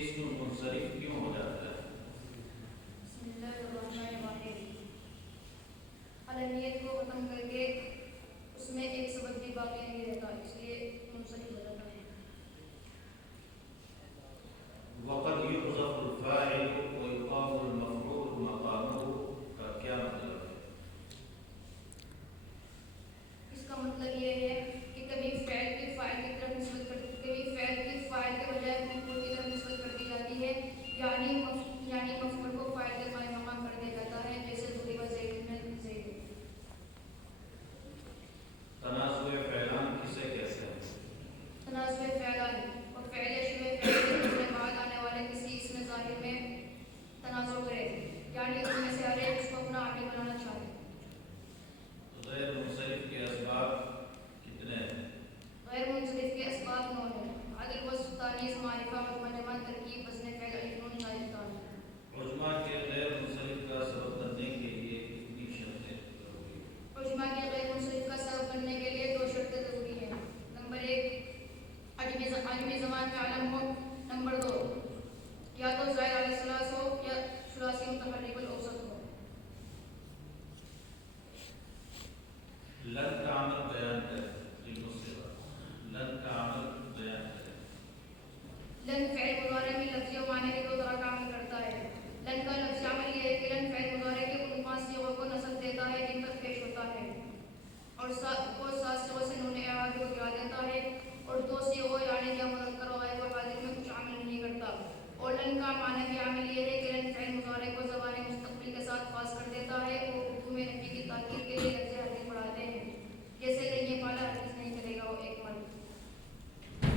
اسم منصرف کیوں ہو جاتا ہے؟ بسم اللہ الرحمن الرحیم. علمیت کو ختم کر کے اس میں ایک سبب بھی باقی نہیں رہتا، اس لیے منصرف ہو جاتا ہے. وقد يحذف الفاعل ويقام المفعول مقامه کا کیا مطلب ہے؟ اس کا مطلب یہ ہے کہ کبھی فعل کی فاعل کی طرف نسبت کبھی فعل کی فاعل کے بجائے مفعول کی طرف نسبت کر دی جاتی ہے، یعنی مفعول کو فاعل کے قائم مقام کر دیا جاتا ہے، جیسے ضرب زید من زید. تنازع فعلان کسے کہتے ہیں؟ تنازع فعلان اور فعل شبہ فعل کے بعد آنے والے کسی اسم ظاہر میں تنازع کرے، یعنی ان میں سے ہر ایک اس کو اپنا عامل بنانا چاہے. غیر منصرف کے اسباب کتنے ہیں؟ غیر منصرف کے اسباب 9 ہیں. عدل، وصف، تانیث، معرفہ، مجمع، جمع، ترکیب، وزن فعل، الف نون زائدتان. عجمہ کے غیر منصرف کا سبب بننے کے لیے کتنی شرطیں ضروری ہیں؟ عجمہ کے غیر منصرف کا سبب بننے کے لیے 2 شرطیں ضروری ہیں. نمبر 1 عجمی زبان میں علم ہو. نمبر 2 یا تو زائد علی ثلاث ہو یا ثلاثی متحرک الاوسط ہو. لن کا عمل بیان کریں، لن کا عمل بیان کریں. لن فعل مضارع میں لفظی و معنی کے 2 طرح کا عمل کرتا ہے. لن کا لفظی عمل یہ ہے کہ لن فعل مضارع کے ان 5 صیغوں کو نصب دیتا ہے جن پر پیش ہوتا ہے، اور 7 صیغوں سے نون اعرابی کو گرا دیتا ہے، اور 2 صیغوں یعنی یا مذکر و غائب و حاضر میں کچھ عمل نہیں کرتا. اور لن کا معنی بھی عمل یہ ہے کہ لن فعل مضارع کو زبان مستقبل کے ساتھ خاص کر دیتا ہے. وہ اردو میں نفی کی تاکید کے لیے لفظ حرف پڑھاتے ہیں، جیسے کہ یہ بالا ہرگز نہیں چلے گا، وہ ایک مرد.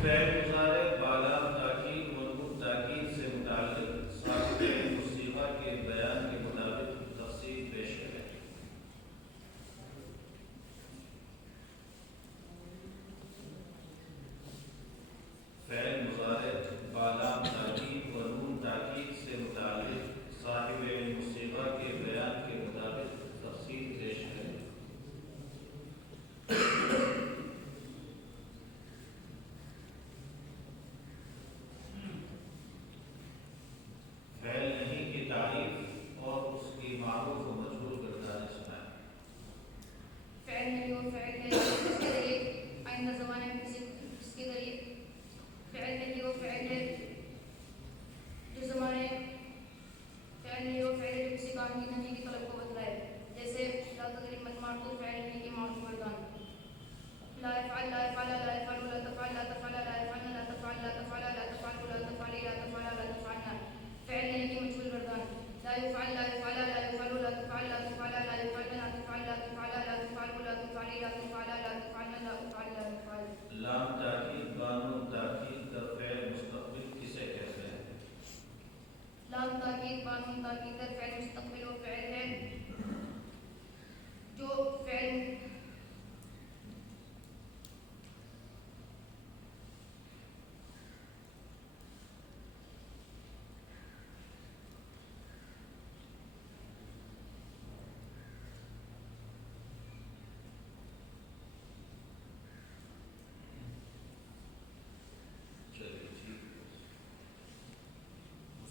فعل مضارع بالا تاکید مربوط تاکید سے متعلق صاحب الصیغہ کے بیان کے مطابق تفصیل پیش کریں. فعل مضارع بالا تاکید مربوط تاکید سے متعلق صاحب الصیغہ کے بیان کے مطابق تفصیل پیش کریں. فعل نہیں کی تعریف اور اس کی معروف و مجہول گردانے سنائیں. فعل نہیں وہ فعل ہے جس کے ذریعے آئندہ زمانے میں جس کے ذریعے فعل نہیں وہ فعل ہے جو زمانے فعل نہیں وہ فعل ہے جو کسی کام کی نفی کی طلب کو بتلائے، جیسے لا تضرب المعطوف فعل نہیں کی معطوف گردان. لا يفعل لا يفعل لا يفعل لا تفعل لا تفعل لا يفعل لا تفعل لا تفعل لا تفعل لا تفعل لا تفعل لا تفعل فعل نہیں کی مجهول گردان. لا يفعل لا يفعل لا يفعل لا تفعل لا تفعل لا يفعل لا تفعل لا تفعل لا تفعل لا تفعل لا تفعل لا تفعل لا تفعل لا تفعل. لام تاکید بانو تاکید کا فعل مستقبل کسے کہتے ہیں؟ لام تاکید بانون تاکید در فعل مستقبل و فعل ہے جو فعل